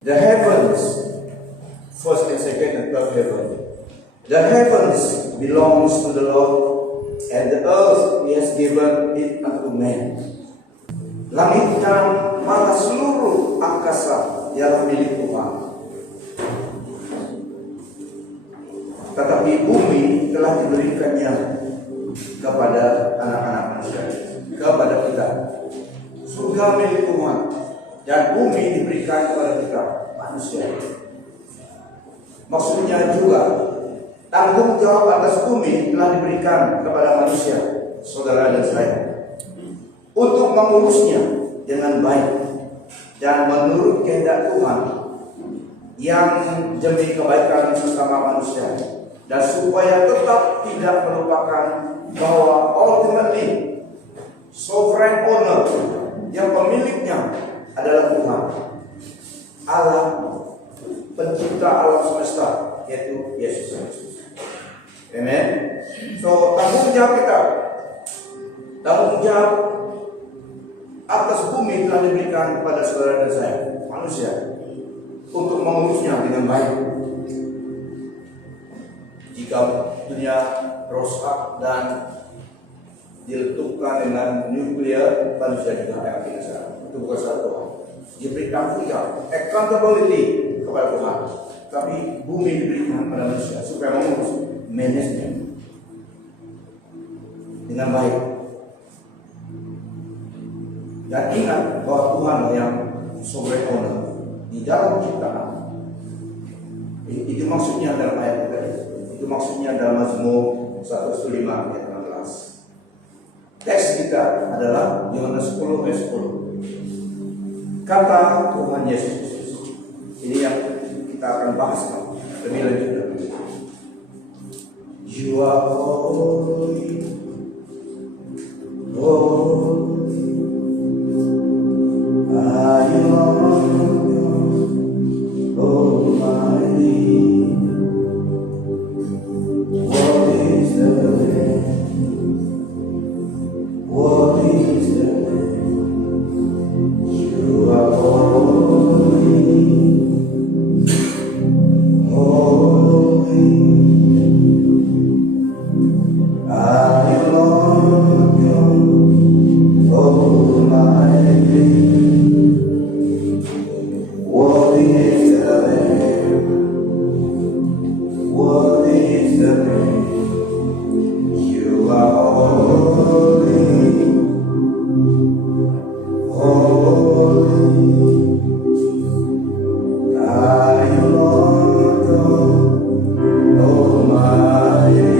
The heavens, first and second and third heaven. The heavens belongs to the Lord, and the earth He has given it unto man. Langit dan mata seluruh angkasa ialah milik Tuhan. Tetapi bumi telah diberikannya kepada anak-anak manusia, kepada kita. Surga milik Tuhan dan bumi diberikan kepada kita manusia. Maksudnya juga tanggung jawab atas bumi telah diberikan kepada manusia, saudara dan saya, untuk mengurusnya dengan baik dan menurut kehendak Tuhan yang demi kebaikan sesama manusia, dan supaya tetap tidak melupakan bahwa ultimately sovereign owner yang pemiliknya adalah Tuhan, Allah pencipta alam semesta, yaitu Yesus Kristus. Amen. So tanggung jawab kita, tanggung jawab atas bumi telah diberikan kepada saudara dan saya, manusia, untuk mengurusnya dengan baik. Jika dunia rusak dan diletupkan dengan nuklir, manusia juga akan binasa. Itu bukan salah Tuhan. Diberi tanggung jawab, accountability kepada Tuhan. Tapi bumi diberikan kepada manusia supaya mengurus, manajemen dengan baik. Dan ingat bahwa Tuhan yang sovereign owner di dalam ciptaan. Itu maksudnya dalam ayat tadi. Itu maksudnya dalam Mazmur 105 ayat 16. Teks kita adalah Yohanes 10 ayat 10. Kata Tuhan Yesus Kristus. Ini yang kita akan bahas lebih lanjut. You are holy, holy. I am Almighty. What is the name? What is the name? You are holy, holy. I am Almighty. What is the name? What is the name? You are holy, holy. I am Lord Almighty.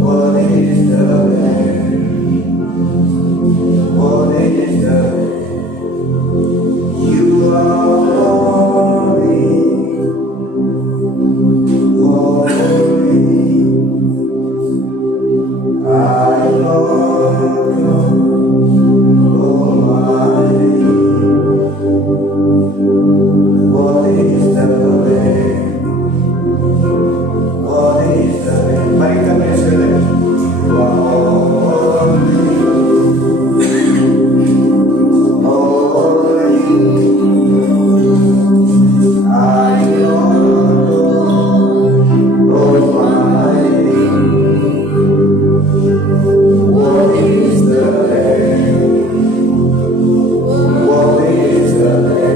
What is the name? What is the name? You are holy, holy. I love you, Almighty. What is the name? What is the name? Mari kita sekali lagi. You are holy, holy. I love Almighty. What is the name? What is the name? You are holy, holy. I love Almighty. What is the name? What is the name?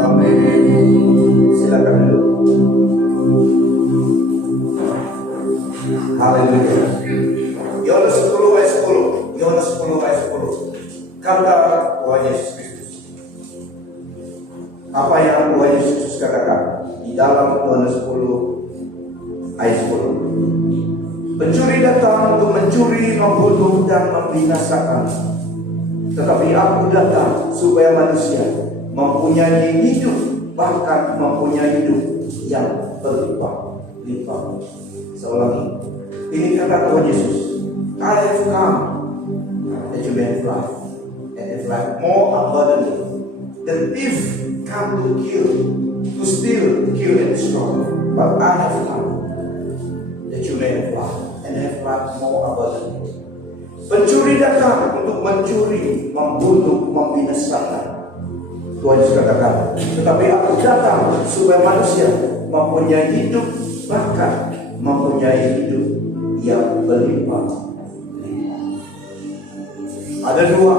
Amin. Silakan dulu. Haleluya. Yohanes 10 ayat 10. Yohanes 10 ayat 10. Kata Tuhan Yesus Kristus. Apa yang Tuhan Yesus Kristus katakan di dalam Yohanes 10 ayat 10. Pencuri datang untuk mencuri, membunuh dan membinasakan. Tetapi aku datang supaya manusia mempunyai hidup, bahkan mempunyai hidup yang berlimpah. limpah. Saya ulangi. Ini kata Tuhan Yesus. I have come that you may have life, and have life more abundantly. The thief come to kill, to steal, to kill, and destroy. But I have come that you may have life, and have life more abundantly. Pencuri datang untuk mencuri, membunuh, membinasakan. Tuhan Yesus katakan, tetapi aku datang supaya manusia mempunyai hidup, bahkan mempunyai hidup yang berlimpah. Ada dua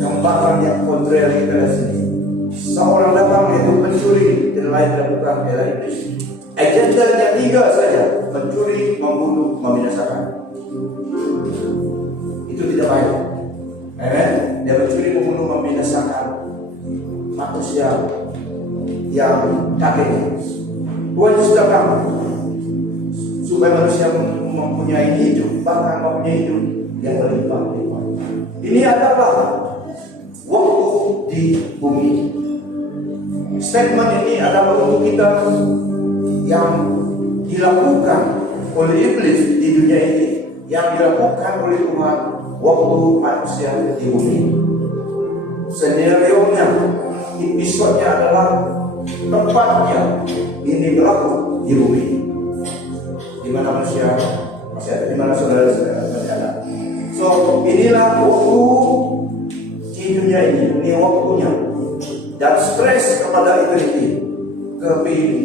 gambaran yang kontrari pada sini. Seorang datang yaitu pencuri, dan lain bukan adalah iblis. Agendanya tiga saja: mencuri, membunuh, membinasakan. Itu tidak baik. Dia mencuri, membunuh, membinasakan manusia yang kaget. Tuhan Yesus datang supaya manusia mempunyai hidup, bahkan mempunyai hidup yang berlimpah-limpah. Ini adalah waktu di bumi. Statement ini adalah untuk kita yang dilakukan oleh iblis di dunia ini, yang dilakukan oleh Tuhan waktu manusia di bumi. Senarionya, episodenya adalah tempatnya ini berlaku di bumi, di mana manusia masih ada, di mana saudara-saudara masih ada. So inilah waktu di dunia ini waktunya, dan stres kepada eternity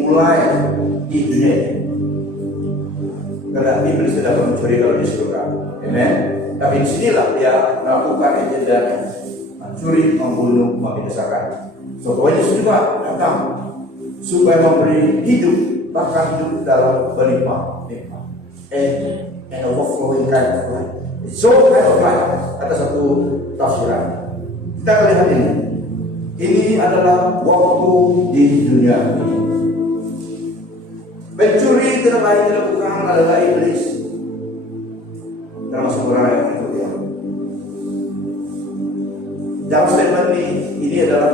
mulai di dunia ini. Karena iblis tidak mencuri kalau di surga, amen. Tapi disinilah dia melakukan agenda mencuri, membunuh, membinasakan. So Tuhan Yesus juga datang supaya memberi hidup, bahkan hidup dalam berlimpah-limpah, and overflowing kind of life. So kind of life, kata satu tafsiran. Kita lihat ini. Ini adalah waktu di dunia ini. Pencuri tidak lain tidak bukan adalah iblis, termasuk orang yang itu dia. Dalam statement ini adalah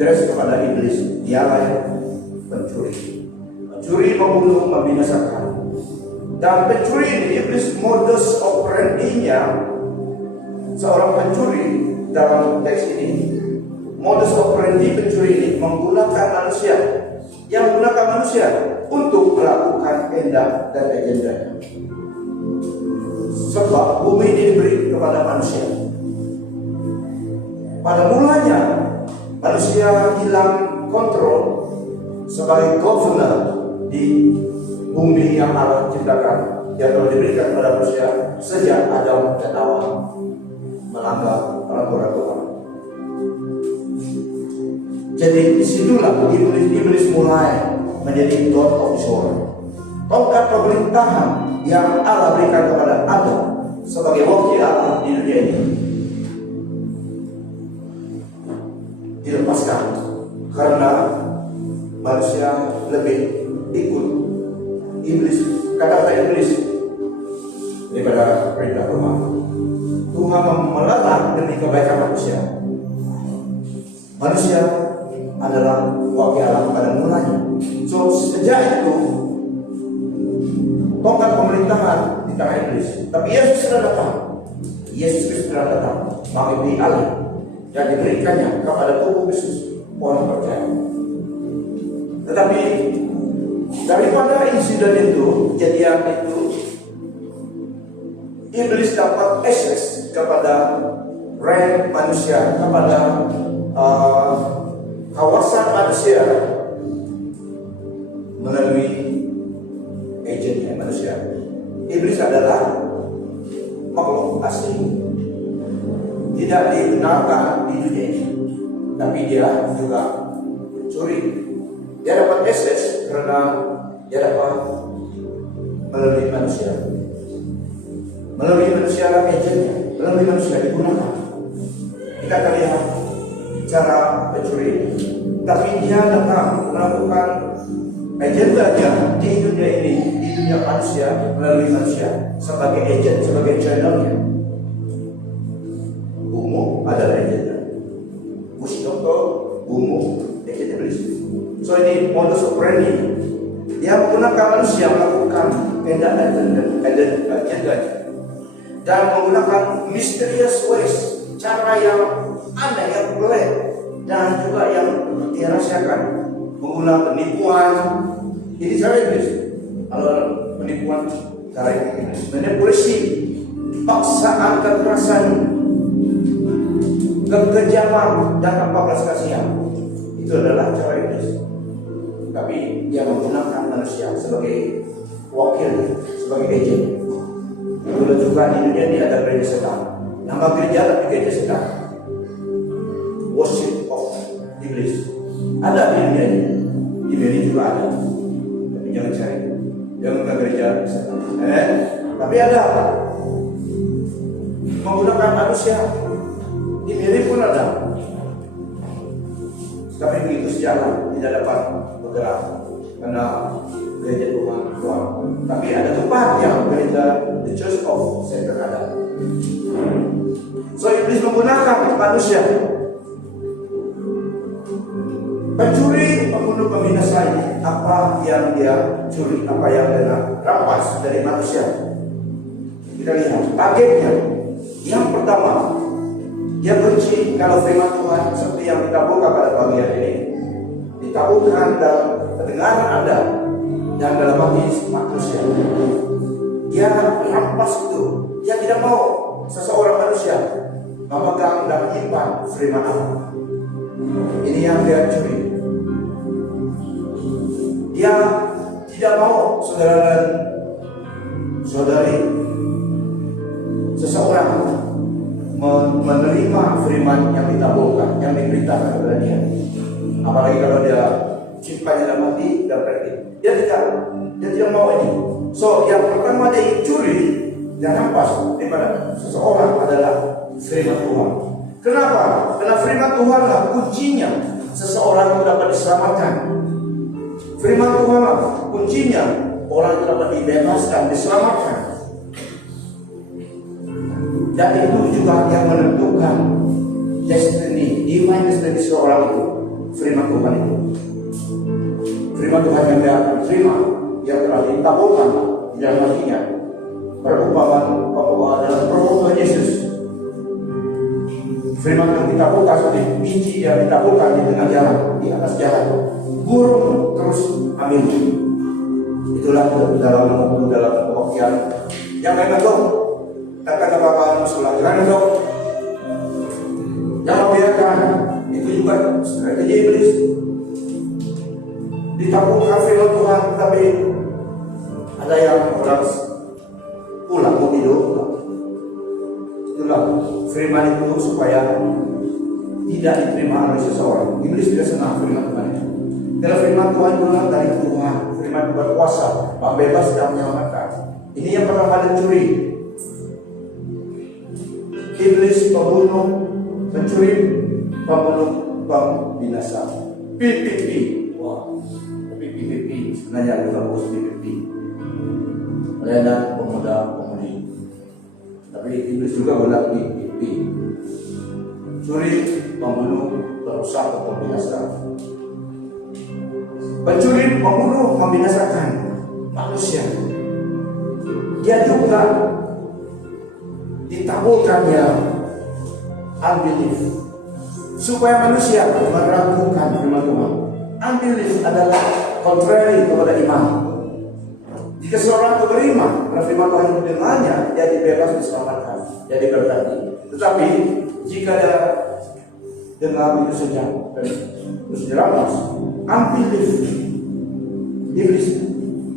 address kepada iblis. Dialah yang pencuri, membunuh, membinasakan. Dan pencuri ini, iblis modus operandinya seorang pencuri dalam teks ini. Modus operandi pencuri ini menggunakan manusia, untuk melakukan kehendak dan agendanya. Sebab bumi ini diberi kepada manusia. Pada mulanya manusia hilang kontrol sebagai governor di bumi yang Allah ciptakan, yang telah diberikan kepada manusia sejak Adam dan Hawa melanggar peraturan Tuhan. Jadi disitulah iblis mulai menjadi God of Israel. Tongkat pemerintahan yang Allah berikan kepada Adam sebagai wakil Allah di dunia ini dilepaskan karena manusia lebih ikut iblis, kata iblis daripada perintah Tuhan. Tuhan melarang demi kebaikan manusia. Manusia adalah wakil Allah pada mulanya. So sejak itu tongkat pemerintahan di tangan iblis. Tapi Yesus sudah datang. Yesus Kristus sudah datang mengambil alih dan diberikannya kepada tubuh Kristus, orang percaya. Tetapi daripada insiden itu, kejadian itu, iblis dapat akses kepada rank manusia, kepada kawasan manusia melalui agennya manusia. Iblis adalah makhluk asing, tidak dibenarkan di dunia ini, tapi dia juga curi. Dia dapat akses karena dia dapat melalui manusia lah agennya, melalui manusia digunakan. Kita akan lihat cara pencuri, tapi dia datang melakukan agendanya di dunia ini, di dunia manusia, melalui manusia sebagai agent, sebagai channelnya. Bumu adalah agenda, Musdoko, bumu, agent iblis. So ini modus operandi. Dia menggunakan manusia melakukan kehendak dan menggunakan mysterious ways, cara yang aneh, yang pelik, dan juga yang dirahasiakan, menggunakan penipuan. Ini cara iblis. Kalau penipuan cara iblis, manipulasi, paksaan, kekerasan, kekejaman, dan tanpa belas kasihan. Itu adalah cara iblis. Tapi dia menggunakan manusia sebagai wakil, sebagai agent. Dulu juga di dunia ini ada gereja setan. Nama gereja tapi gereja setan. Worship of iblis. Ada di dunia ini. Di dunia ini juga ada. Tapi jangan cari. Jangan ke gereja setan. Tapi ada. Menggunakan manusia. Di dunia pun ada. Tapi begitu sejalan tidak dapat bergerak karena gereja Tuhan. Tapi ada tempat yang gereja the Church of Satan ada. So iblis menggunakan manusia. Pencuri, pembunuh, pembinasa ini apa yang dia curi, apa yang dia rampas dari manusia. Kita lihat targetnya. Yang pertama, dia benci kalau firman Tuhan seperti yang kita buka pada bagian ini ditaburkan dalam kedengaran Anda dan dalam hati manusia. Dia rampas itu. Dia tidak mau seseorang manusia memegang dan menyimpan firman Allah. Ini yang dia curi. Dia tidak mau saudara dan saudari seseorang menerima firman yang ditaburkan, yang diberitakan kepada dia. Apalagi kalau dia ciptanya dalam hati dan pergi. Dia tidak mau ini. So yang pertama dia curi dan rampas daripada seseorang adalah firman Tuhan. Kenapa? Karena firman Tuhanlah kuncinya seseorang itu dapat diselamatkan. Firman Tuhanlah kuncinya orang itu dapat dibebaskan, diselamatkan. Dan itu juga yang menentukan destiny, divine destiny seseorang itu. Firman Tuhan itu. Firman Tuhan yang dia akan terima, yang telah ditaburkan di dalam hatinya. Perumpamaan dalam perumpamaan Yesus. Firman yang ditaburkan seperti biji yang ditaburkan di tengah jalan, di atas jalan. Burung terus ambil. Itulah dalam pengertian yang memang dong. Kata Bapak Musulah, jangan dong. Jangan biarkan. Itu juga strategi iblis. Ditaburkan firman Tuhan, tapi ada yang orang pulang mau tidur. Itulah firman itu supaya tidak diterima oleh seseorang. Iblis tidak senang firman Tuhan itu. Kalau firman Tuhan pulang dari Tuhan, firman Tuhan berkuasa, membebas dan menyelamatkan. Ini yang pertama dicuri. Iblis pembunuh, pencuri, pembunuh, pembinasa. PPP. Wah, PPP sebenarnya bukan bos PPP. Pelayanan pemuda-pemudi. Tapi iblis juga bilang PPP. Curi, pembunuh, perusak, pembinasa. Pencuri, pembunuh, membinasakan manusia. Dia juga ditaburkannya unbelief supaya manusia meragukan firman Tuhan. Unbelief adalah contrary kepada iman. Jika seorang itu beriman pada firman Tuhan yang dengannya, dia dibebas, diselamatkan, dia diberkati. Tetapi jika dia dengar itu saja terus dirampas, unbelief, iblis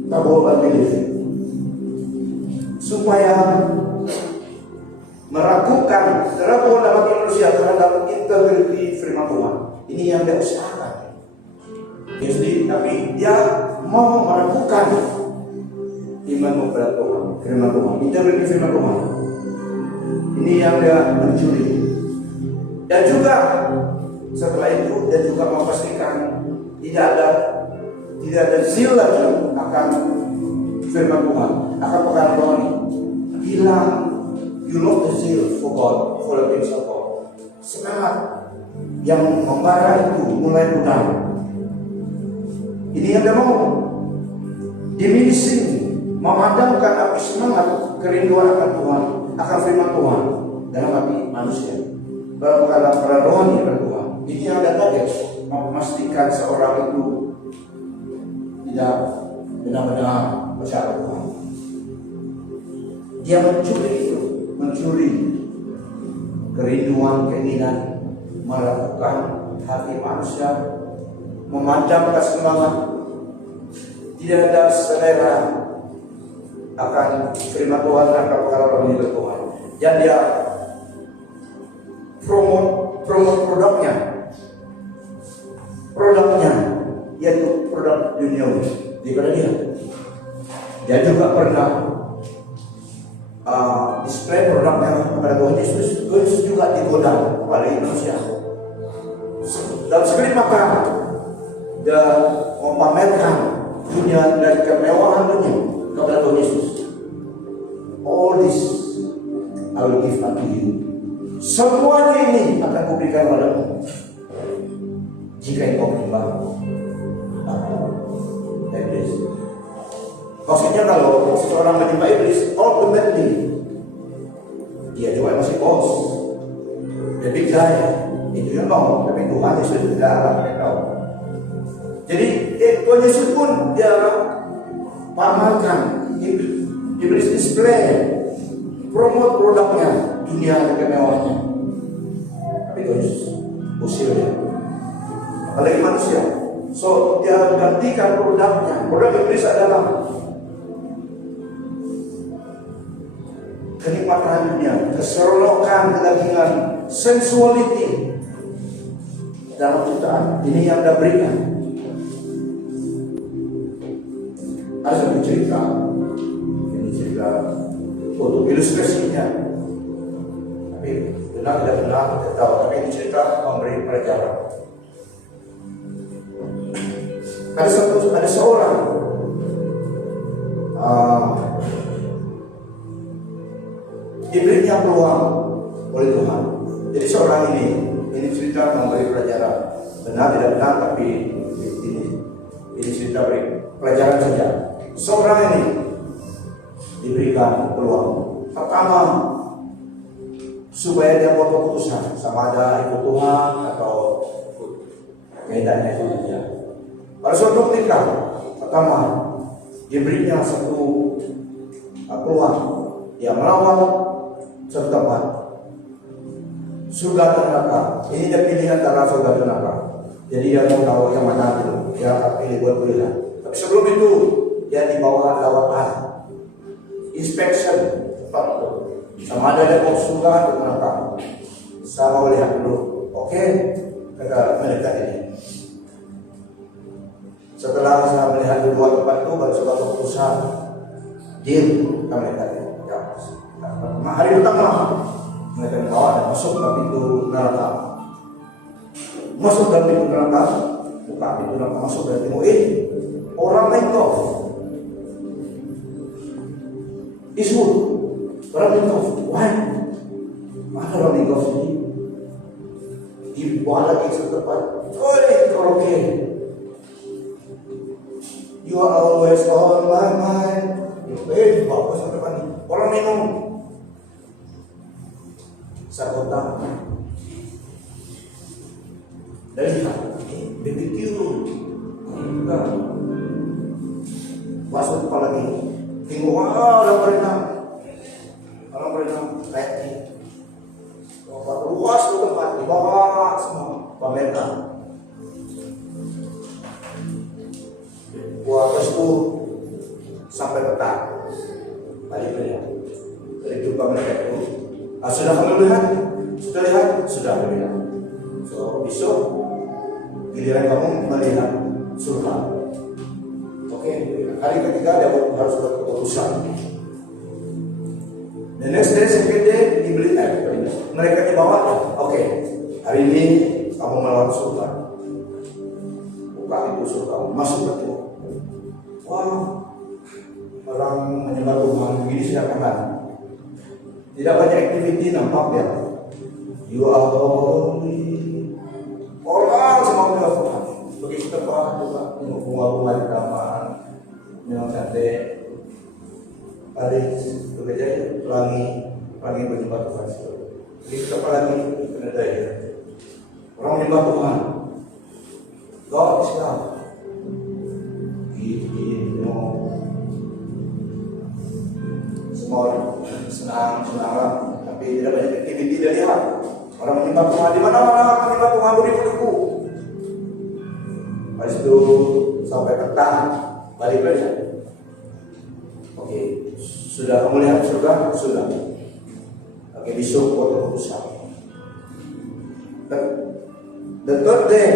tabur unbelief supaya meragukan keraguan dalam hati manusia terhadap integriti firman Tuhan. Ini yang dia usahakan. Jadi, tapi dia mau meragukan imanmu kepada Tuhan, firman Tuhan, integriti firman Tuhan. Ini yang dia mencuri. Dan juga setelah itu dia juga memastikan tidak ada zeal lagi akan firman Tuhan, akan perkara rohani. Hilang. You love the zeal for God, for the things of God. Semangat yang membara itu mulai pudar. Ini yang dia mau. diminishing, memadamkan api semangat kerinduan akan Tuhan, akan firman Tuhan dalam hati manusia. Dalam keadaan rohani akan Tuhan. Ini yang ada tadi, memastikan seorang itu tidak benar-benar percaya Tuhan. Dia mencuri kerinduan, keinginan, melakukan hati manusia, memadamkan semangat, tidak ada selera akan firman Tuhan dan perkara rohani Tuhan. Dan dia promote produknya yaitu produk duniawi daripada dia juga pernah display produknya kepada Tuhan Yesus juga digoda oleh manusia. Dan sekali maka dia memamerkan dunia dan kemewahan dunia kepada Tuhan Yesus. All this I will give unto you. Semuanya ini akan kuberikan padamu jika engkau menyembah iblis. Maksudnya kalau seseorang menyembah iblis, ultimately dia juga masih bos, the big guy. Itu yang mau, tapi Tuhan Yesus tidak akan tahu. Jadi Tuhan Yesus pun dia pamerkan iblis display, promote produknya, dunia dan kemewahannya. Tapi Tuhan Yesus usir dia, apalagi manusia. So dia gantikan produknya. Produk iblis adalah kenikmatan dunia, keseronokan, kedagingan, sensuality dalam ciptaan. Ini yang dia berikan. Ada satu cerita, ini cerita untuk ilustrasinya. Tapi benar tidak benar tidak tahu. Tapi ini cerita memberi pelajaran. Ada seorang diberinya peluang oleh Tuhan. Jadi seorang ini cerita memberi pelajaran. Benar tidak benar, tapi ini cerita beri pelajaran saja. Seorang ini diberikan peluang. Pertama, supaya dia buat keputusan sama ada ikut Tuhan atau kehendaknya itu dia. Pada suatu ketika, pertama diberinya satu peluang, dia melawan satu tempat, surga dan neraka. Ini dia pilih antara surga dan neraka. Jadi dia mau tahu yang mana dulu, dia pilih buat pilihan. Tapi sebelum itu dia dibawa lawatan, inspection tempat itu. Sama ada mau surga atau neraka. Saya mau lihat dulu. Oke, kata mereka ini. Setelah saya melihat dua tempat itu, baru saya keputusan. Deal, kami kata. Ya, hari pertama mereka dibawa dan masuk ke pintu neraka. Masuk ke pintu neraka, buka pintu neraka, masuk dan tengok orang main golf. Isu orang main golf. Why? Mana orang main golf ini? Dibawa lagi ke tempat. Oke. You are always on my mind. Bagus ke depan ini. Orang minum. Sabotah. Dan lihat, BBQ. Enggak. Masuk apa lagi? Tengok orang berenang. Orang berenang kayak ini. Luas ke tempat, di bawah semua pamerkan. Buat itu sampai petang balik melihat dari jumpa mereka itu. Sudah kamu lihat? Sudah lihat? Sudah melihat. So besok giliran kamu melihat surga. Oke, hari ketiga dia harus buat keputusan. The next day, second day dibeli mereka dibawa. Oke, hari ini kamu melewati surga. Buka itu surga, masuk ke timur. Wah, orang menyembah Tuhan begini sudah kanan. Tidak banyak aktiviti nampak ya. You are holy. Orang semua menyembah Tuhan. Begitu tempat juga bunga-bunga di taman, memang cantik. Hari bekerja pelangi menyembah Tuhan. Jadi kita pelangi benar ya. Orang menyembah Tuhan. God is love. Gini, semua orang senang, tapi tidak banyak aktiviti dari dia. Orang menyembah Tuhan di mana-mana orang menyembah Tuhan beribu-ribu. Habis itu sampai petang balik saja. Oke, sudah kamu lihat surga? Sudah. Oke, besok foto besar. The third day,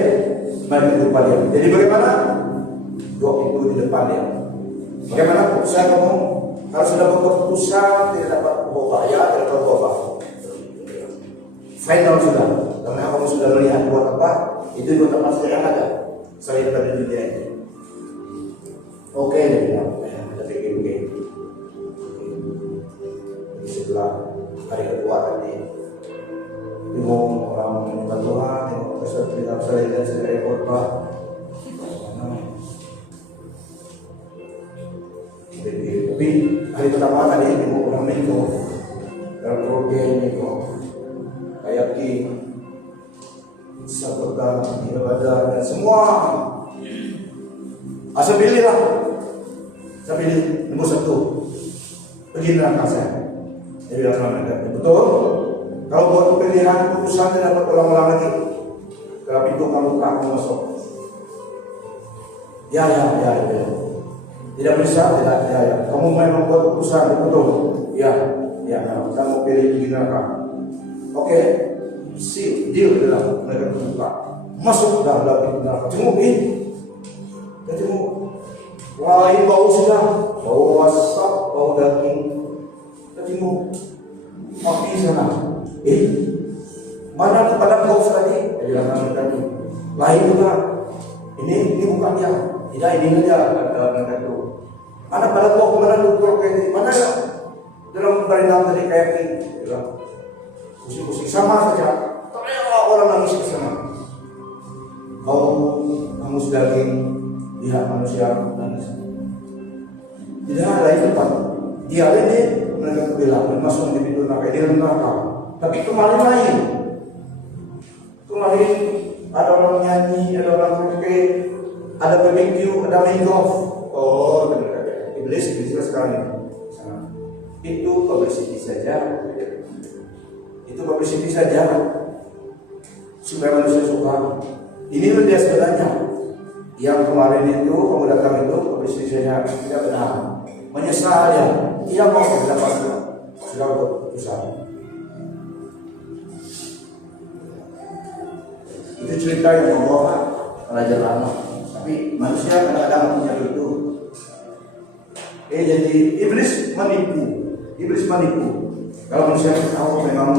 mari ke depan dia. Jadi bagaimana? Dua itu di depan dia. Bagaimana keputusan kamu? Kalau sudah keputusan tidak dapat berubah, ya tidak dapat berubah. Final sudah. Karena kamu sudah melihat dua tempat, itu dua tempat saja yang ada. Selain dari dunia ini. Oke, dia bilang, ada begini. Di sebelah hari kedua tadi, bingung orang menyembah Tuhan, tengok peserta selain dan segala khotbah. Tapi hari pertama tadi bingung orang Minggu, dalam program Minggu, kayak di sabda, ibadah dan semua. Asal pilihlah, saya pilih nomor 1. Pergi neraka saya. Jadi dalam mereka betul. Kalau buat pilihan keputusan tidak dapat ulang-ulang lagi. Kalau pintu kamu buka, kamu masuk. Ya. Tidak bisa, tidak. Ya. Kamu memang buat keputusan betul. Ya. Kita mau pilih pergi neraka. Oke. Si deal adalah mereka terbuka. Masuk dalam pintu neraka. Tengok ini. Tengok. Wah, ini bau sudah. Bau asap, bau daging. Tengok. Api sana. Mana kepada kau tadi? Dia bilang tadi. Lain juga. Ini bukan dia. Tidak, ini saja kata mereka itu. Mana pada kau kemana dokter kayak ini? Mana dalam pemerintahan tadi kayak ini? Dia bilang pusing-pusing sama saja. Teriak orang nangis ke sana. Kamu sudah lihat manusia nangis. Tidak ada itu Pak. Dia ini mereka bilang masuk di pintu neraka, dia neraka. Tapi kemarin lain. Kemarin ada orang nyanyi, ada orang karaoke, ada barbecue, ada main golf. Oh, benar. Iblis sekarang ini. Itu publicity saja. Itu publicity saja. Supaya manusia suka. Ini dia sebenarnya. Yang kemarin itu kamu datang itu publicity saja tidak benar. Menyesal ya. Tidak mau mendapat sudah keputusan. Itu cerita yang membawa Raja Lama. Tapi manusia kadang-kadang punya itu. Jadi iblis menipu. Kalau manusia tahu memang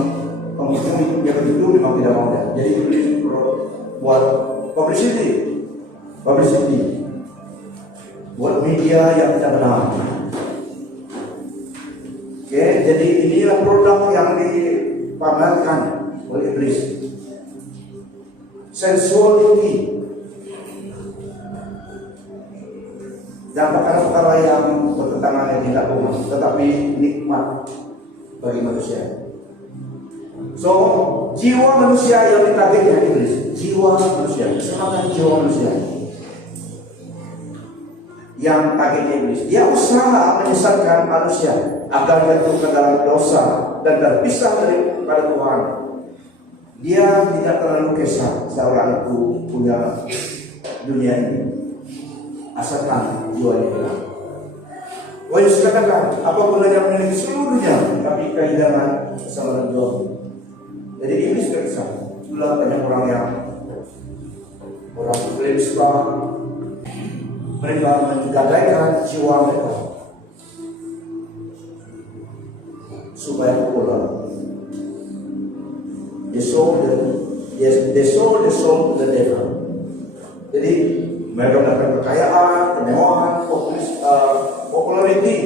penghitung itu dia begitu memang tidak mau. Jadi iblis buat publicity, buat media yang tidak benar. Oke, jadi inilah produk yang dipamerkan oleh iblis. Sensuality dan perkara-perkara yang bertentangan dengan tidak rumah, tetapi nikmat bagi manusia. So, jiwa manusia yang ditargetkan iblis, jiwa manusia, keselamatan jiwa manusia yang targetnya iblis. Dia usaha menyesatkan manusia agar jatuh ke dalam dosa dan terpisah daripada Tuhan. Dia tidak terlalu kisah seorang itu punya dunia ini, asalkan jiwanya hilang. Wah, Yesus katakan, apa gunanya memiliki seluruhnya tapi kehilangan keselamatan jiwa. Jadi iblis berkisah. Itulah banyak orang Islam, mereka menggadaikan jiwa mereka supaya populer. They sold the soul to the devil. Jadi mereka mendapatkan kekayaan, kemewahan, popularity.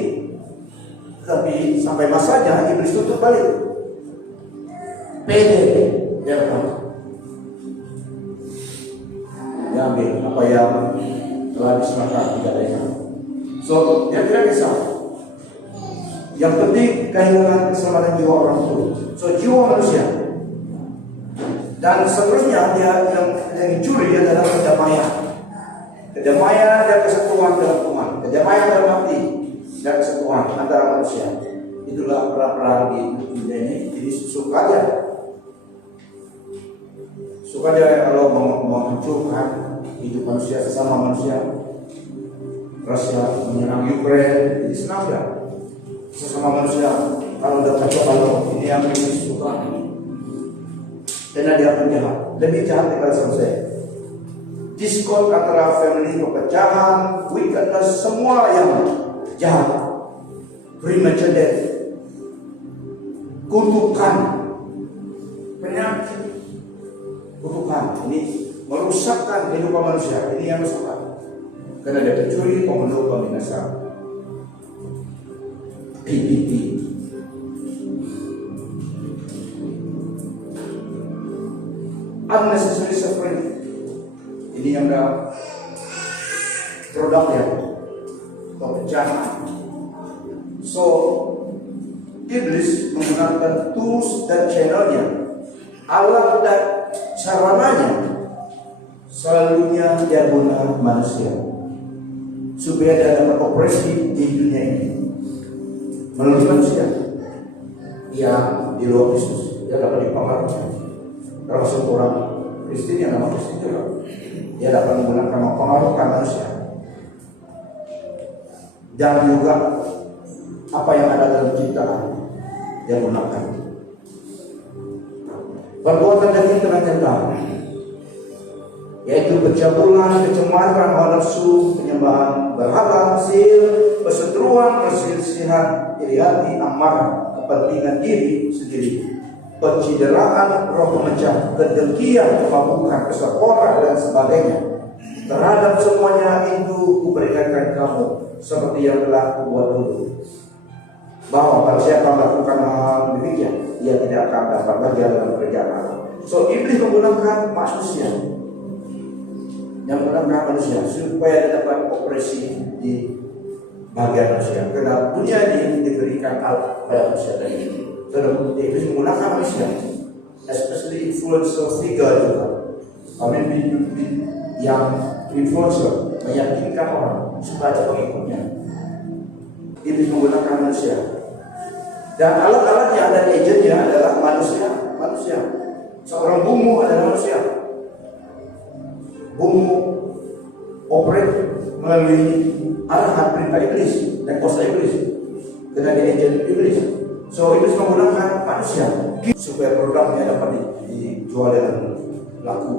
Tapi sampai masanya iblis tutup balik. Pede dia dapat. Dia ambil apa yang telah diserahkan digadaikan. So tidak kisah. Yang penting kehilangan keselamatan jiwa orang itu. So jiwa manusia. Dan seterusnya dia yang dicuri adalah kedamaian. Kedamaian dan kesatuan dalam Tuhan. Kedamaian dalam hati dan kesatuan antara manusia. Itulah perang di dunia ini. Jadi suka aja. Suka aja kalau menghancurkan hidup manusia, sesama manusia. Rusia menyerang Ukraine, jadi senang ya. Sesama manusia kalau udah kacau kalau ini yang suka. Karena dia penjahat, lebih jahat daripada selesai. Diskon antara family, pepecahan, wickedness, semua yang jahat. Premature death, kutukan, penyakit, kutukan. Ini merusakkan kehidupan manusia. Ini yang rusak. Karena dia pencuri, pembunuh, pembinasa. PPP. Unnecessary suffering. Ini yang ada produknya, pepecahan. So, iblis menggunakan tools dan channelnya, alat dan sarananya, selalunya dia guna manusia supaya dia dapat operasi di dunia ini melalui manusia yang di luar Kristus. Dia dapat dipengaruhi. Termasuk orang Kristen yang nama Kristen juga, dia dapat menggunakan mempengaruhi manusia dan juga apa yang ada dalam ciptaan dia gunakan. Perbuatan daging tenaga, yaitu pencabulan, kecemaran, hawa nafsu, penyembahan berhala, sihir, perseteruan, perselisihan, iri hati, amarah, kepentingan diri sendiri, pencideraan, roh pemecah, kedengkian, kemampuan, keserakahan dan sebagainya. Terhadap semuanya itu kuperingatkan kamu seperti yang telah kubuat dulu, bahwa barang siapa melakukan hal demikian, ia tidak akan dapat bagian dalam kerajaan Allah. So iblis menggunakan manusia, yang menggunakan manusia supaya dia dapat operasi di bagian manusia. Karena dunia ini diberikan Allah pada manusia tadi. So iblis menggunakan manusia, especially influencer figure juga. Yang influencer meyakinkan orang supaya pengikutnya. Iblis menggunakan manusia. Dan alat-alatnya dan agentnya adalah manusia. Seorang bumu adalah manusia. Bumu operate melalui arahan perintah iblis dan kuasa iblis. Karena dia agent iblis. So iblis menggunakan manusia supaya produknya dapat dijual dengan laku.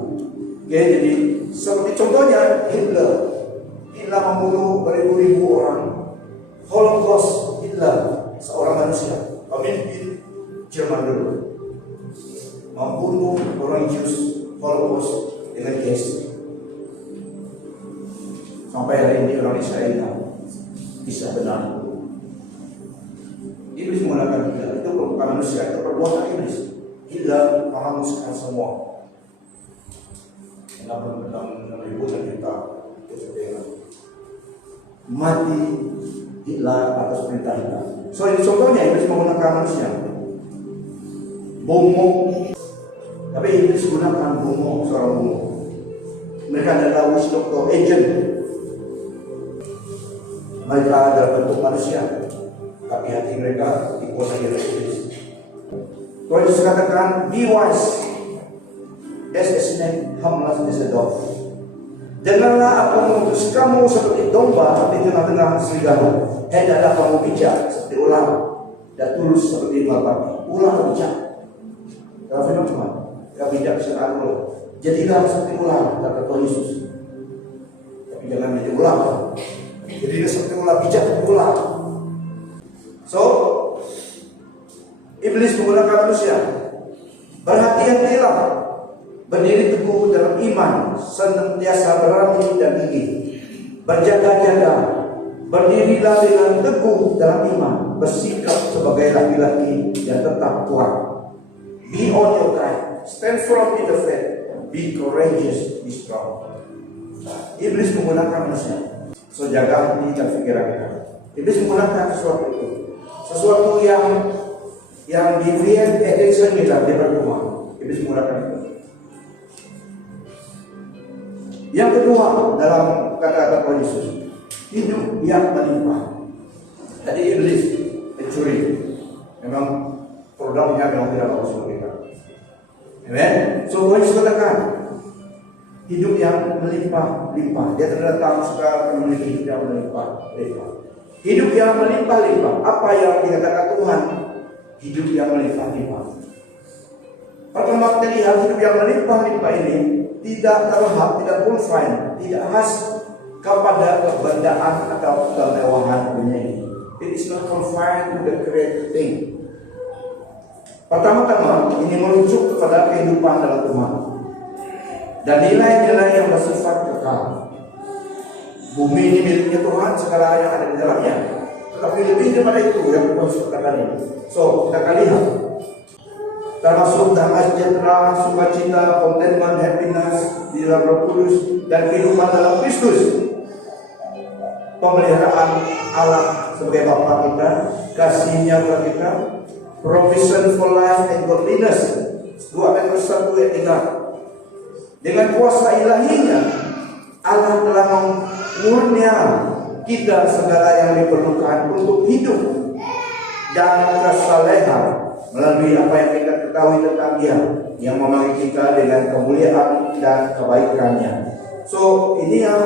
Oke, jadi seperti contohnya Hitler membunuh beribu-ribu orang. Holocaust, Hitler seorang manusia, pemimpin Jerman dulu, membunuh orang Jews, Holocaust dengan gas. Sampai hari ini orang Israel bisa benar. Iblis menggunakan Hitler, itu bukan manusia, itu perbuatan iblis. Hitler menghanguskan semua. Dalam ribuan juta mati Hitler atas perintah Hitler. So ini contohnya iblis menggunakan manusia. Bomo, tapi iblis gunakan bomo, seorang bomo. Mereka adalah wisdom atau agent. Mereka adalah bentuk manusia, tapi hati mereka dikuasai oleh iblis. Tuhan Yesus katakan, be wise as a snake, harmless as a dove. Dengarlah aku mengutus kamu seperti domba di tengah-tengah serigala. Hendaklah kamu bijak seperti ular dan tulus seperti merpati. Ular bijak. Kalau firman Tuhan, kau bijak seperti ular. Jadilah seperti ular, kata Tuhan Yesus. Tapi jangan menjadi ular. Jadilah seperti ular, bijak seperti ular. So, iblis menggunakan manusia. Berhati-hatilah, berdiri teguh dalam iman, senantiasa berani dan gigih, berjaga-jaga, berdirilah dengan teguh dalam iman, bersikap sebagai laki-laki dan tetap kuat. Be on your guard, stand firm in the faith, be courageous, be strong. Iblis menggunakan manusia, so jaga hati dan pikiran kita. Iblis menggunakan sesuatu itu, sesuatu yang deviant attention kita, dia berdoa. Iblis menggunakan itu. Yang kedua dalam kata-kata Tuhan Yesus, hidup yang melimpah. Tadi iblis mencuri, memang produknya memang tidak bagus untuk kita. Amen. So Tuhan Yesus katakan hidup yang melimpah-limpah. Dia terdatang suka memiliki hidup yang melimpah-limpah. Hidup yang melimpah-limpah. Apa yang dikatakan Tuhan? Hidup yang melimpah-limpah. Pertama kita lihat hidup yang melimpah-limpah ini tidak terlihat, tidak confined, tidak khas kepada kebendaan atau kemewahan dunia ini. It is not confined to the created thing. Pertama-tama ini merujuk kepada kehidupan dalam Tuhan dan nilai-nilai yang bersifat kekal. Bumi ini miliknya Tuhan, segala yang ada di dalamnya. Tetapi lebih daripada itu yang Tuhan katakan ini. So kita akan lihat termasuk damai sejahtera, sukacita, contentment, happiness di dalam Roh Kudus dan kehidupan dalam Kristus. Pemeliharaan Allah sebagai Bapa kita, kasih-Nya kepada kita, provision for life and godliness. 2 Petrus 1 ayat 3. Dengan kuasa ilahinya, Allah telah mengurnia kita segala yang diperlukan untuk hidup dan kesalehan melalui apa yang kita ketahui tentang Dia yang memanggil kita dengan kemuliaan dan kebaikannya. So ini yang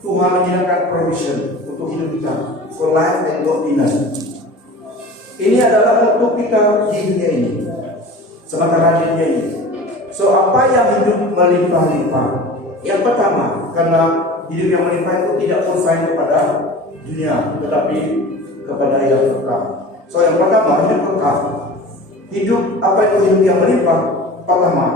Tuhan menyediakan provision untuk hidup kita, for life and godliness. Ini adalah untuk kita di dunia ini, sementara di dunia ini. So apa yang hidup melimpah-limpah? Yang pertama, karena hidup yang melimpah itu tidak confined kepada dunia, tetapi kepada yang kekal. So yang pertama, hidup kekal. Hidup apa itu hidup yang melimpah? Pertama,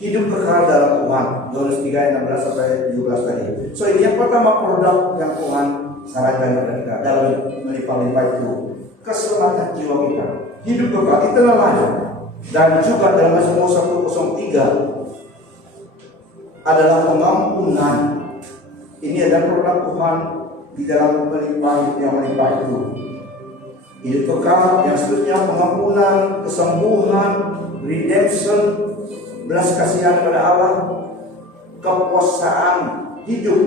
hidup kekal dalam Tuhan. Yohanes 3 ayat 16 sampai 17 tadi. So ini yang pertama produk yang Tuhan sarankan kepada kita dalam melimpah-limpah itu, keselamatan jiwa kita, hidup kekal eternal life. Dan juga dalam Mazmur 103 adalah pengampunan. Ini adalah produk Tuhan di dalam melimpah yang melimpah itu. Hidup kekal yang seterusnya pengampunan, kesembuhan, redemption, belas kasihan kepada Allah, kepuasaan hidup.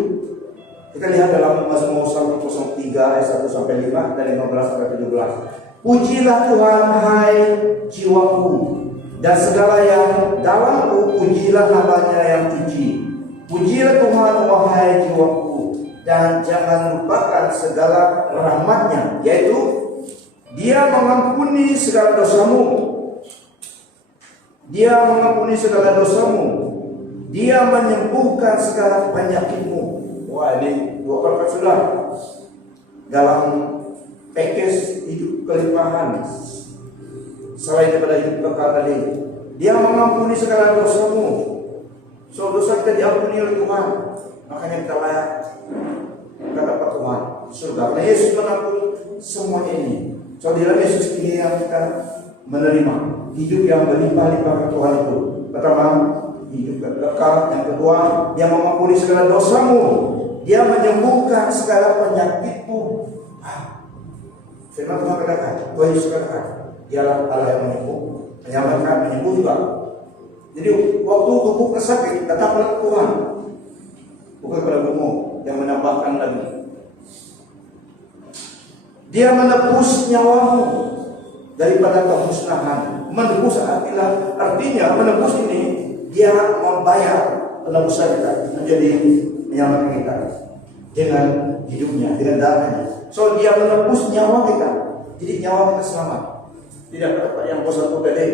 Kita lihat dalam Mazmur 103 ayat 1 sampai 5 dan 15 sampai 17. Pujilah Tuhan hai jiwaku, dan segala yang dalamku, pujilah namanya yang suci. Pujilah Tuhan wahai jiwaku, dan jangan lupakan segala rahmat-Nya, yaitu Dia mengampuni segala dosamu. Dia mengampuni segala dosamu. Dia menyembuhkan segala penyakitmu. Wah, ini dua perkara sudah dalam package hidup kelimpahan. Selain daripada hidup kekal tadi, Dia mengampuni segala dosamu. So dosa kita diampuni oleh Tuhan, makanya kita layak kata Pak Tuhan surga. Karena Yesus mengampuni semuanya ini. So di dalam Yesus ini yang kita menerima hidup yang berlimpah-limpah ke Tuhan itu. Pertama, hidup kekal. Yang kedua, Dia mengampuni segala dosamu. Dia menyembuhkan segala penyakitmu. Firman Tuhan katakan, Tuhan Yesus katakan, Dialah Allah yang menyembuh, menyelamatkan, menyembuh juga. Jadi waktu tubuh sakit, datang kepada Tuhan, bukan kepada kamu yang menambahkan lagi. Dia menebus nyawamu daripada kemusnahan. Menebus artinya menebus ini Dia membayar penebusan kita, menjadi menyelamatkan kita dengan hidupnya, dengan darahnya. So Dia menebus nyawa kita, jadi nyawa kita selamat. Tidak kepada yang bosan tadi,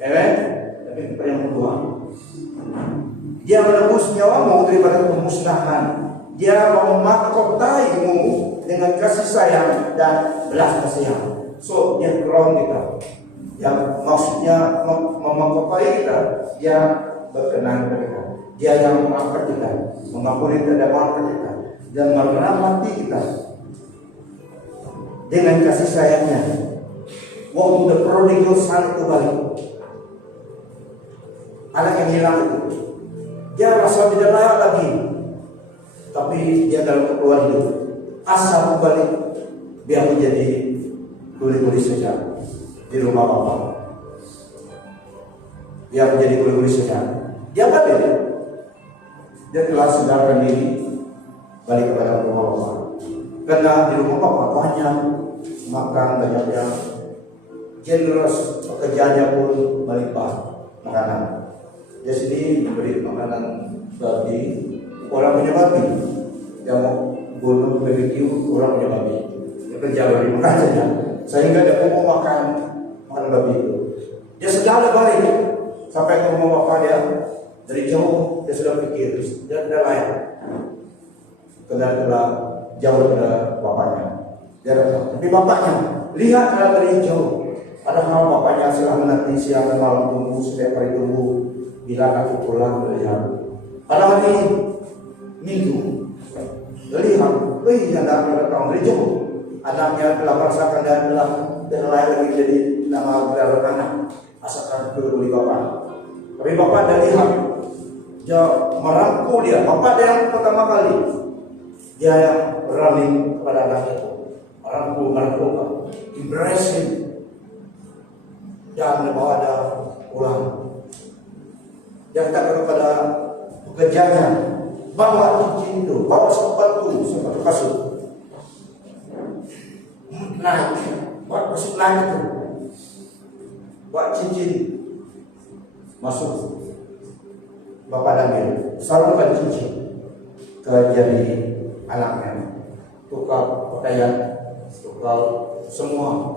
tapi kepada yang kedua. Dia menebus nyawamu daripada kemusnahan. Dia memahkotaimu dengan kasih sayang dan belas kasihan. So Dia crown kita, yang maksudnya memahkotai kita, Dia berkenan kepada kita. Dia yang mengangkat kita, mengampuni kita dan mengangkat kita, dan merahmati kita dengan kasih sayangnya. Waktu the prodigal son itu balik, anak yang hilang itu, dia rasa tidak layak lagi, tapi dia dalam keperluan hidup. Asa balik, biar menjadi kuli-kuli saja di rumah Bapak. Biar menjadi kuli-kuli saja. Dia apa dia? Dia telah sadarkan diri balik kepada rumah Bapak. Karena di rumah Bapak banyak makan, banyak yang generous, pekerjaannya pun melimpah makanan. Dia sendiri memberi makanan babi, orang punya babi. Yang mau bunuh BBQ, orang punya babi. Dia kerja beri makan saja, sehingga dia mau makan babi itu. Dia segala balik sampai ke rumah Bapak dia dari jauh. Dia sudah pikir, dia tidak layak. Karena jauh dari bapaknya. Dia datang. Tapi bapaknya lihat dari jauh. Padahal bapaknya sudah menanti siang dan malam tunggu, setiap hari tunggu bila aku pulang melihat. Pada hari Minggu melihat, anaknya datang dari jauh. Anaknya telah merasakan dan telah layak lagi jadi nama gelar anak. Asalkan kedua bapak. Tapi bapak dah lihat, dia merangkul dia. Bapak dia yang pertama kali. Dia yang beralih kepada anak itu, merangkul, embrace him, dan membawa dia pulang. Dia katakan kepada pekerjanya, bawa cincin itu, bawa sepatu kasut, naik, bawa kasut naik itu, bawa cincin, masuk. Bapak ambil, salurkan cincin ke jari anaknya, tukar pakaian, tukar semua,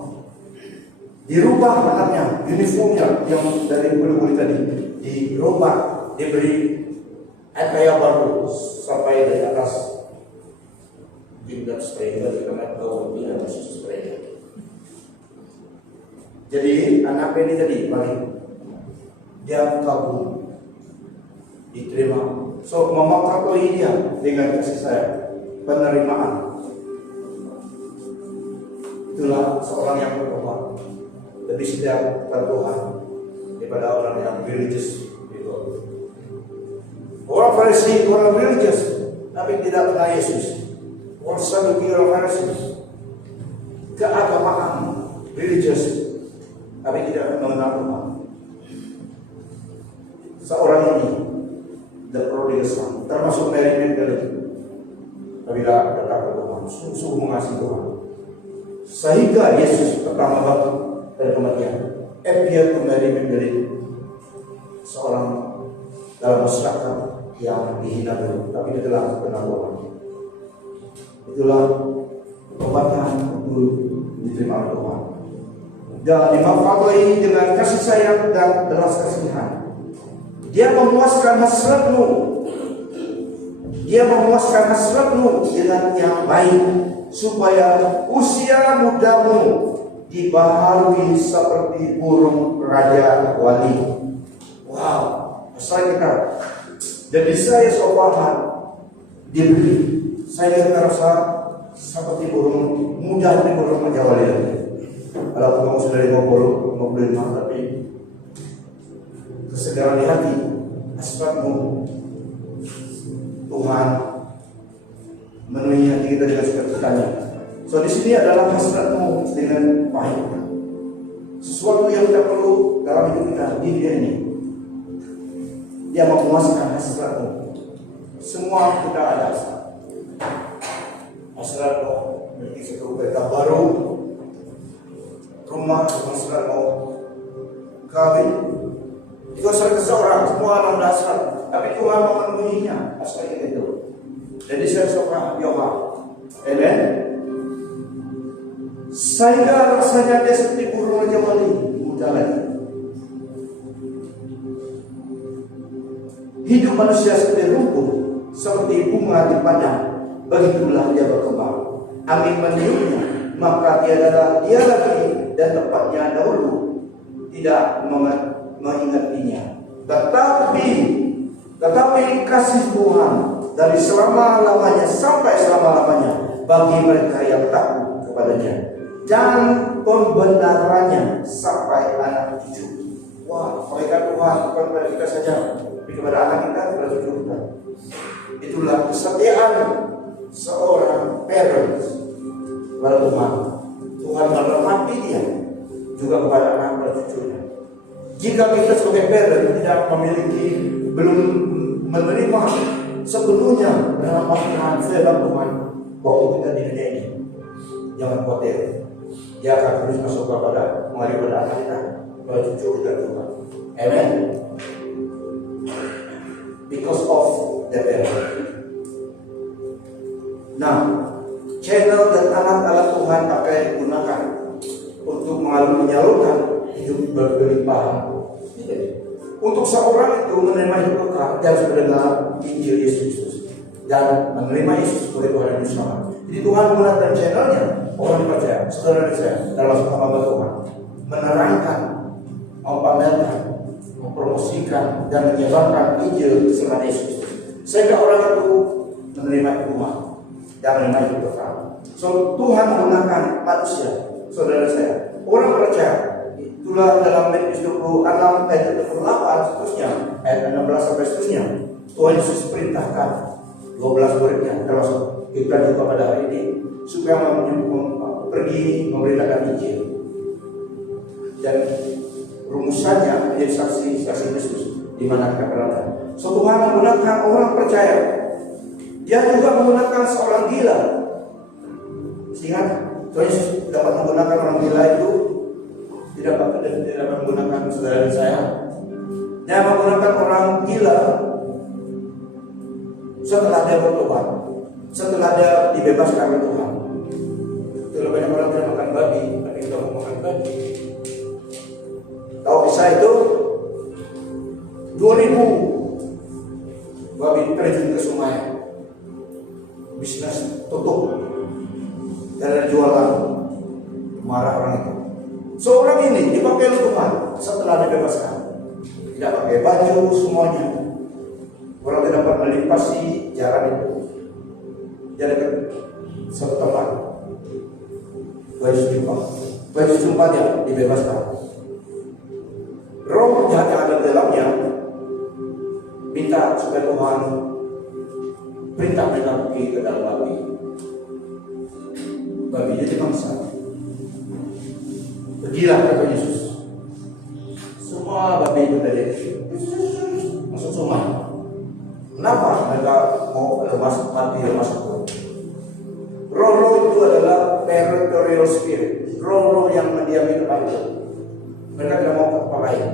dirubah anaknya, uniformnya yang dari bulu-bulu tadi dirubah, diberi pakaian baru sampai dari atas jilbab spray karena bau di atas spray. Jadi anak ini tadi balik, dia kabur, diterima. So mempengaruhi dia dengan kasih sayang, penerimaan. Itulah seorang yang bertobat, lebih setia kepada Tuhan daripada orang yang religious itu. Orang Farisi, orang religious, tapi tidak kenal Yesus. Orang Saduki, orang Farisi, keagamaan religious, tapi tidak mengenal Tuhan. Seorang ini, the prodigal son, termasuk Mary Magdalene, apabila datang ke Tuhan, sungguh mengasihi Tuhan, sehingga Yesus pertama bangkit dari kematian. Appear to Mary Magdalene, seorang dalam masyarakat yang dihina dulu, tapi dia telah kenal Tuhan. Itulah pertobatan untuk diterima oleh Tuhan. Dan dimanfaatkan dengan kasih sayang dan belas kasihan. Dia memuaskan hasratmu. Dia memuaskan hasratmu dengan yang baik, supaya usia mudamu dibaharui seperti burung raja wali. Wow, saya kita. Jadi saya sopahan diberi. Saya rasa seperti burung muda dari burung raja wali. Kalau kamu sudah 55, tapi kesegaran di hati, hasratmu, Tuhan memenuhi hati kita dengan sukacitanya. So di sini adalah hasratmu dengan baik. Sesuatu yang kita perlu dalam hidup kita di dunia ini. Dia memuaskan hasratmu. Semua kita ada hasratmu memiliki satu kereta baru, rumah, hasratmu kawin. Itu hasrat seseorang, semua orang dasar, tapi Tuhan memenuhinya hasrat itu. Jadi saya suka Yohan, amen. Sehingga rasanya dia seperti burung raja wali, muda lagi. Hidup manusia seperti rumput, seperti bunga di padang, begitulah dia berkembang. Angin meniupnya, maka dia lagi dan tempatnya dahulu tidak mengingatinya. Tetapi kasih Tuhan dari selama-lamanya sampai selama-lamanya bagi mereka yang takut kepadanya, dan pembenarannya sampai anak cucu. Wah, mereka Tuhan bukan kepada kita saja, tapi kepada anak kita, kepada cucu kita. Itulah kesetiaan seorang parents. kepada Tuhan. Tuhan melengkapi dia juga kepada anak dan cucunya. Jika kita sebagai parent tidak memiliki, belum menerima sepenuhnya dalam panggilan firman Tuhan waktu kita di dunia ini, jangan khawatir, dia akan terus masuk kepada mengalir pada anak kita, kepada cucu kita juga. Amen. Because of the parent. Nah, channel dan alat-alat Tuhan pakai gunakan untuk menyalurkan hidup berlimpahan. Untuk seorang itu menerima hidup kekal, dia harus mendengar Injil Yesus Kristus dan menerima Yesus sebagai Tuhan dan Juru Jadi Tuhan menggunakan channelnya, orang percaya, saudara saya, dalam hamba Tuhan, menerangkan, mempamerkan, mempromosikan dan menyebarkan Injil keselamatan Yesus Kristus, sehingga orang itu menerima Tuhan dan menerima hidup kekal. So Tuhan menggunakan manusia, saudara saya, orang percaya. Itulah dalam Matius 26 ayat 28 seterusnya, ayat 16 sampai seterusnya, Tuhan Yesus perintahkan 12 muridnya, termasuk kita juga pada hari ini, supaya pergi memberitakan Injil. Dan rumusannya menjadi saksi Kristus di mana kita berada. So Tuhan menggunakan orang percaya. Dia juga menggunakan seorang gila. Sehingga Tuhan Yesus dapat menggunakan orang gila itu tidak menggunakan saudara dan saya. Dia menggunakan orang gila setelah dia bertobat, setelah dia dibebaskan oleh Tuhan. Kalau banyak orang tidak makan babi, tapi kita mau makan babi. Tahu kisah itu? 2000 babi terjun ke sungai. Bisnis tutup dan jualan, marah orang itu. Seorang ini dipakai oleh Tuhan setelah dibebaskan, tidak pakai baju semuanya. Orang tidak dapat melintasi jalan itu. Dia dekat satu tempat. Baju jumpa dia dibebaskan. Roh jahat yang ada dalamnya minta supaya Tuhan perintah mereka pergi ke dalam babi. Babi jadi bangsa. Pergilah kata Yesus. Semua babi itu tadi masuk sungai. Kenapa mereka mau lemas itu? Roh-roh itu adalah territorial spirit. Roh-roh yang mendiami tempat itu. Mereka tidak mau ke tempat lain.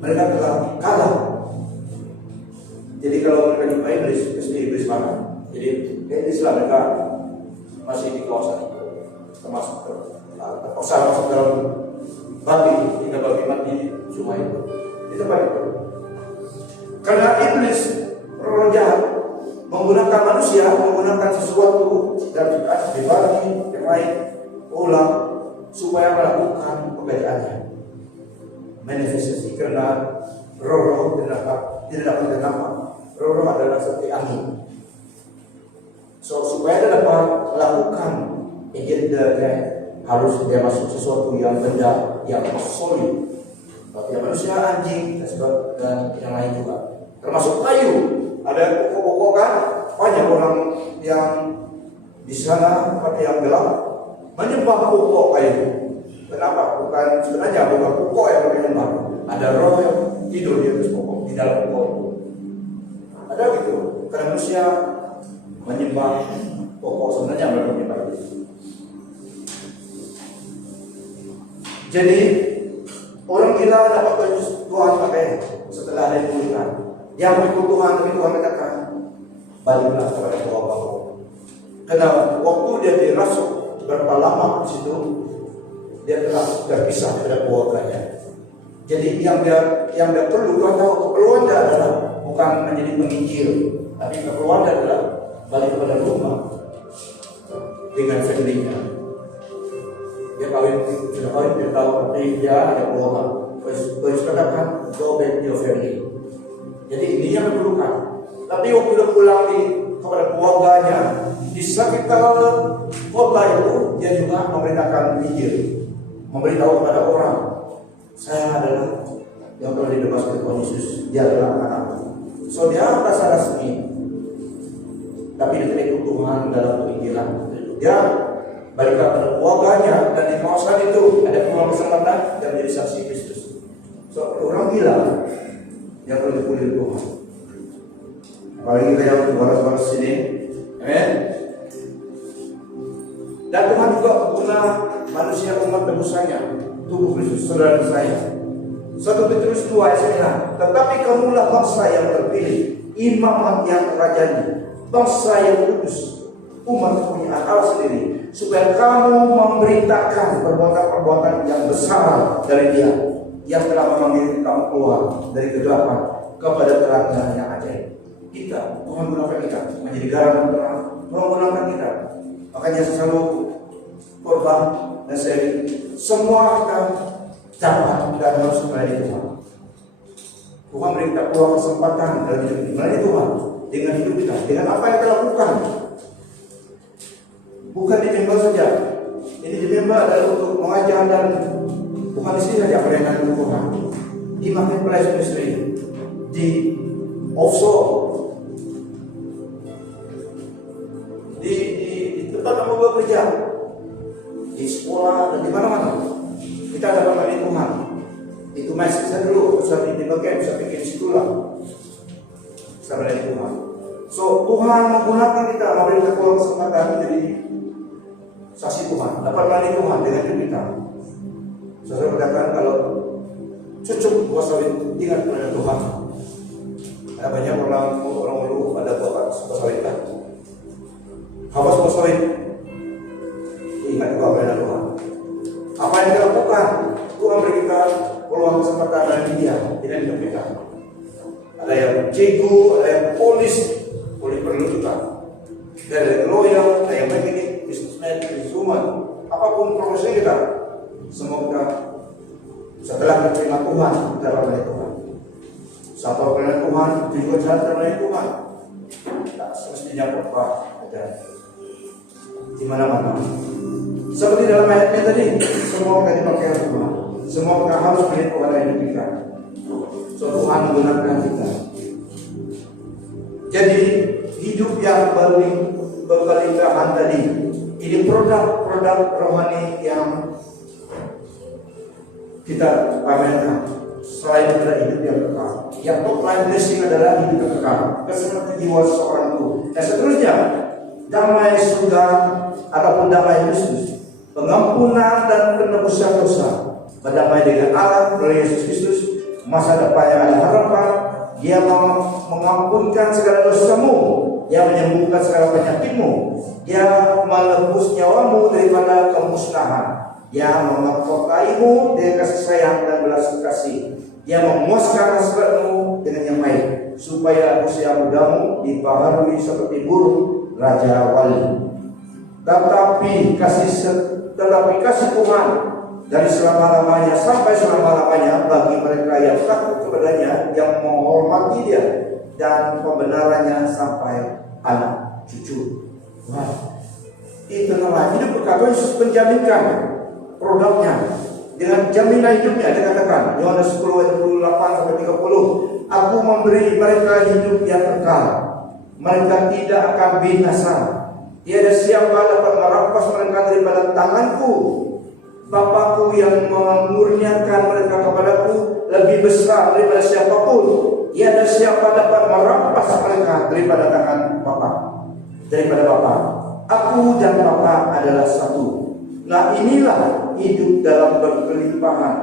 Mereka telah kalah. Jadi kalau mereka jumpa iblis, pasti iblis marah. Jadi iblislah mereka masih di kawasan itu, termasuk terpaksa masuk dalam babi, hingga babi mati cuma itu. Itu tempat itu. Karena iblis, roh jahat, menggunakan manusia, menggunakan sesuatu dan juga dibagi yang lain ulang supaya melakukan pekerjaannya. Manifestasi karena roh tidak dapat nampak. Roh adalah seperti angin. So supaya dia dapat melakukan agendanya, harus dia masuk sesuatu yang benda yang solid. Seperti manusia, anjing, dan yang lain juga. Termasuk kayu. Ada pokok-pokok kan? Banyak orang yang di sana tempat yang gelap menyembah pokok kayu. Kenapa? Bukan sebenarnya bukan pokok yang menyembah. Ada roh yang tidur di atas pokok, di dalam pokok itu. Ada gitu. Karena manusia menyembah pokok, sebenarnya mereka menyembah itu. Jadi orang gila dapat Tuhan pakai setelah ada dipulihkan. Yang mengikut Tuhan, tapi Tuhan katakan baliklah kepada bawah. Karena waktu dia dirasuk berapa lama di situ, dia telah terpisah dari keluarganya. Jadi yang dia perlu, Tuhan tahu keperluan dia adalah bukan menjadi penginjil, tapi keperluan dia adalah balik kepada rumah dengan family-nya. Dia sudah kawin, dia tahu tapi dia ada keluarga. Terus katakan go back to your family. Jadi ini yang diperlukan. Tapi waktu dia pulang kepada keluarganya di sekitar kota itu, dia juga memberitakan Injil, memberitahu kepada orang, saya adalah yang telah dibebaskan Tuhan Yesus. Dia adalah anak-anak. So dia merasa resmi, tapi dia ikut Tuhan dalam penginjilan. Dia balik kepada keluarganya, dan di kawasan itu ada peluang kesempatan dan menjadi saksi Kristus. So, orang gila yang perlu dipuji Tuhan. Apalagi kita yang baru-baru sini, amin. Dan Tuhan juga guna manusia umat tebusannya, tubuh Kristus, saudara saya. 1 Petrus 2 ayat 9. Tetapi kamulah bangsa yang terpilih, imam yang rajani, bangsa yang kudus, umat kepunyaan Allah sendiri, supaya kamu memberitakan perbuatan-perbuatan yang besar dari Dia yang telah memanggil kamu keluar dari kegelapan kepada terang yang ajaib. Kita, Tuhan gunakan kita menjadi garam dan terang. Tuhan gunakan kita. Makanya saya selalu korban dan seri, semua kita dapat dan harus melayani Tuhan. Tuhan beri kita peluang kesempatan dalam hidup kita, melayani Tuhan dengan hidup kita, dengan apa yang kita lakukan. Bukan di member saja. Ini di member adalah untuk mengajar, dan bukan di sini saja pelayanan Tuhan. Di marketplace industri, di offshore, di tempat kamu bekerja, di sekolah, dan di mana-mana. Kita dapat melayani Tuhan. Itu masih saya dulu, saya di bagian, saya pikir situlah saya melayani Tuhan. So, Tuhan menggunakan kita, memberi kita peluang kesempatan menjadi saksi Tuhan, dapat melayani Tuhan dengan hidup kita. Saya katakan kalau cukup buah sawit, ingat kepada Tuhan. Ada banyak orang dulu ada buah sawit kan. Habis buah sawit, ingat juga kepada Tuhan. Apa yang kita lakukan, Tuhan beri kita peluang kesempatan dari Dia dengan hidup kita. Ada yang cikgu, ada yang polis perlu juga. Ada yang lawyer, ada yang mekanik, businessman, businesswoman, apapun profesi kita, semua kita setelah menerima Tuhan, kita melayani Tuhan. Siapa melayani Tuhan, juga cara melayani Tuhan. Tak semestinya apa ada di mana-mana. Seperti dalam ayatnya tadi, semua kita dipakai Tuhan. Semua kita harus melihat kepada hidup kita. So, Tuhan menggunakan kita. Jadi hidup yang berkelindahan tadi, ini produk-produk rohani yang kita pamerkan. Selain pada hidup yang kekal, yang top line blessing adalah hidup yang kekal, keselamatan jiwa seorang itu. Dan seterusnya, damai surga ataupun damai Kristus, pengampunan dan penebusan dosa, berdamai dengan Allah melalui Yesus Kristus, masa depan yang ada harapan. Dia mengampunkan segala dosamu, Dia menyembuhkan segala penyakitmu, Dia menebus nyawamu daripada kemusnahan, Dia memahkotaimu dengan kasih sayang dan belas kasih, Dia memuaskan hasratmu dengan yang baik, supaya usia mudamu dibaharui seperti burung Raja Wali. Tetapi kasih Tuhan dari selama-lamanya sampai selama-lamanya bagi mereka yang takut kepadanya, yang menghormati Dia, dan pembenarannya sampai anak cucu. Wah, itu namanya hidup berkat. Yesus menjaminkan produknya dengan jaminan hidupnya. Dia katakan Yohanes 10 ayat 28 sampai 30, Aku memberi mereka hidup yang kekal, mereka tidak akan binasa. Tiada siapa dapat merampas mereka daripada tanganku. Bapakku yang memurniakan mereka kepadaku lebih besar daripada siapapun. Tiada siapa dapat merampas mereka daripada tangan Bapa. Aku dan Bapa adalah satu. Nah, inilah hidup dalam berkelimpahan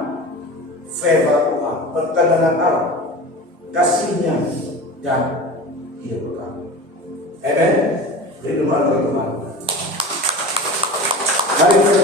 favor Tuhan, perkenan Allah, kasih-Nya, dan hidup kekal. Amen. Beri doa kepada Tuhan. Mari kita